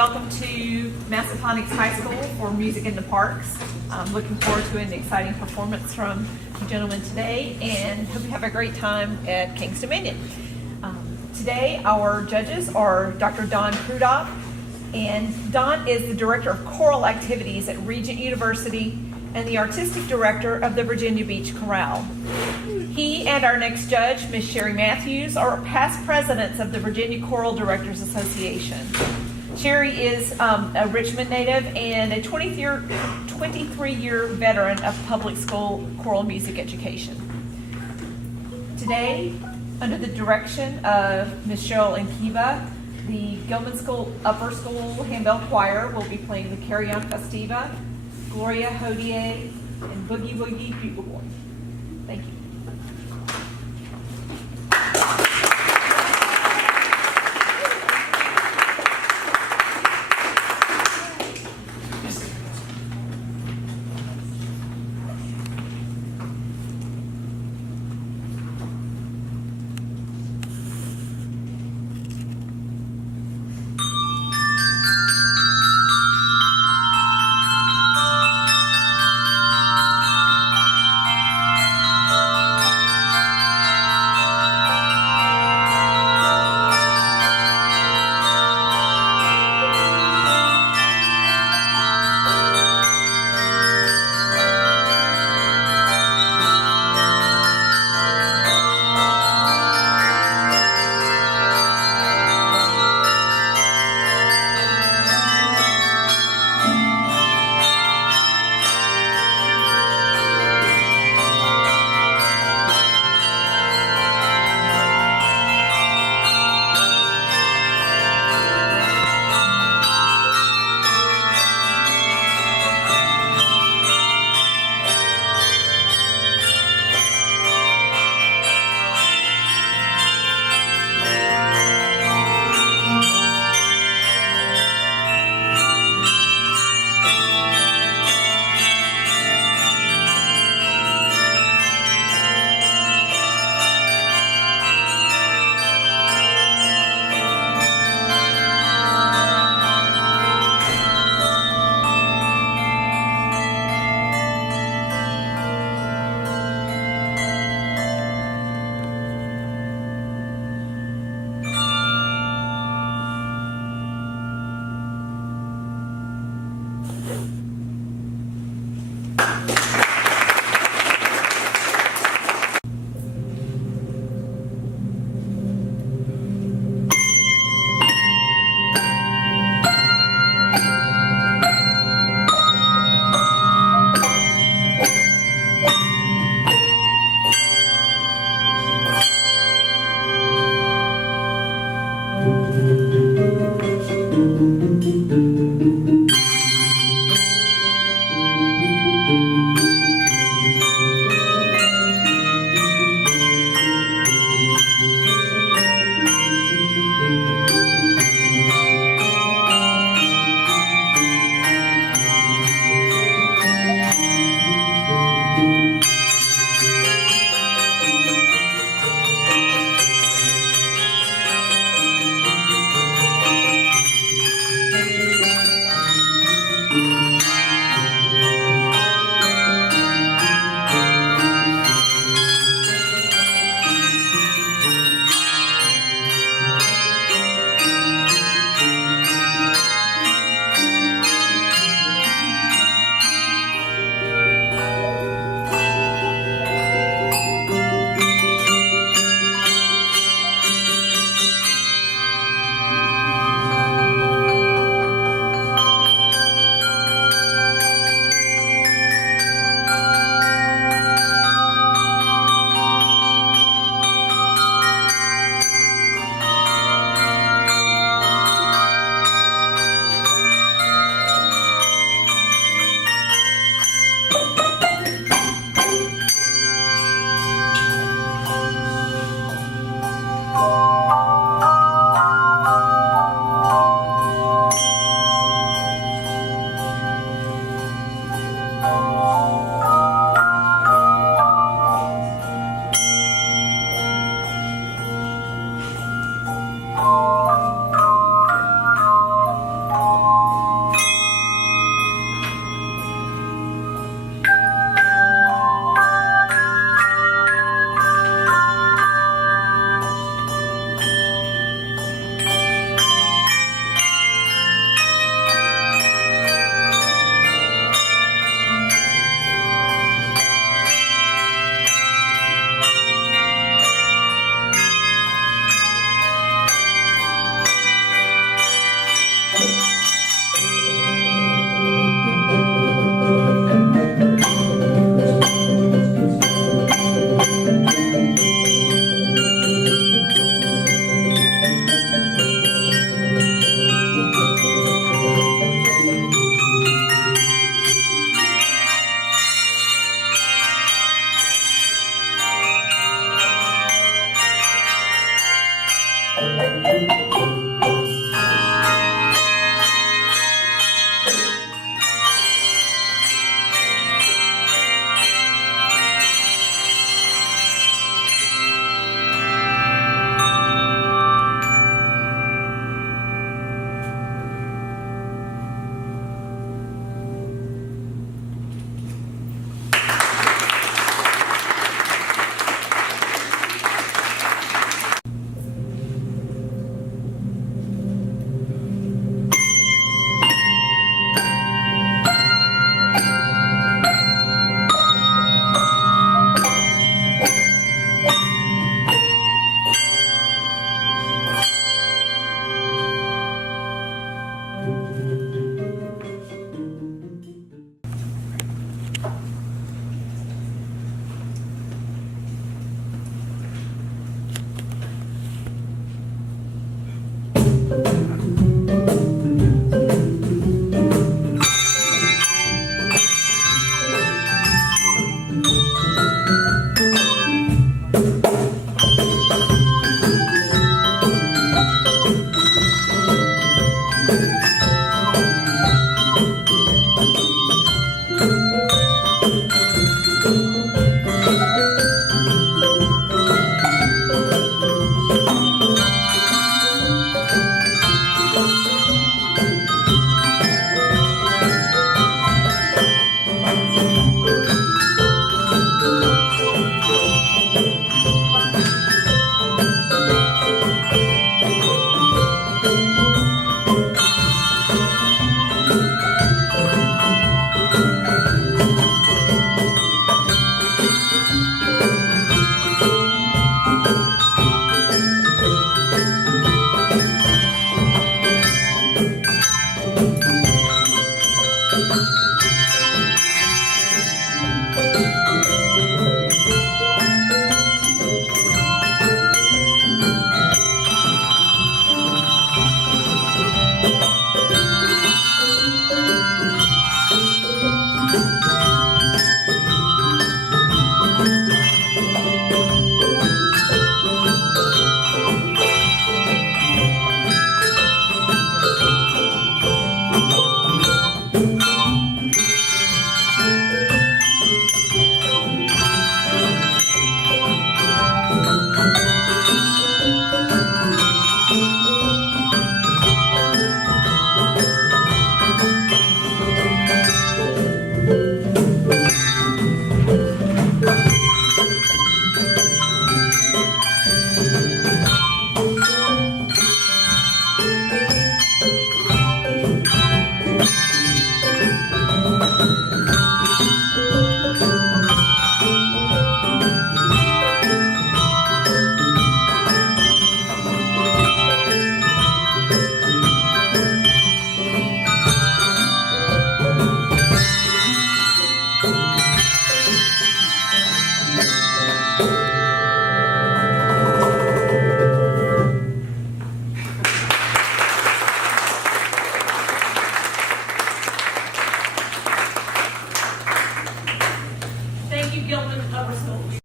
Welcome to Massaponax High School for Music in the Parks. I'm looking forward to an exciting performance from you gentlemen today, and hope you have a great time at King's Dominion. Today our judges are Dr. Don Krudop, and Don is the Director of Choral Activities at Regent University and the Artistic Director of the Virginia Beach Chorale. He and our next judge, Ms. Sherry Matthews, are past presidents of the Virginia Choral Directors Association. Sherry is a Richmond native and a 23-year veteran of public school choral music education. Today, under the direction of Ms. Cheryl Inkiva, the Gilman School Upper School Handbell Choir will be playing the Carry On Festiva, Gloria Hodier, and Boogie Woogie Bugle Boy. Thank you.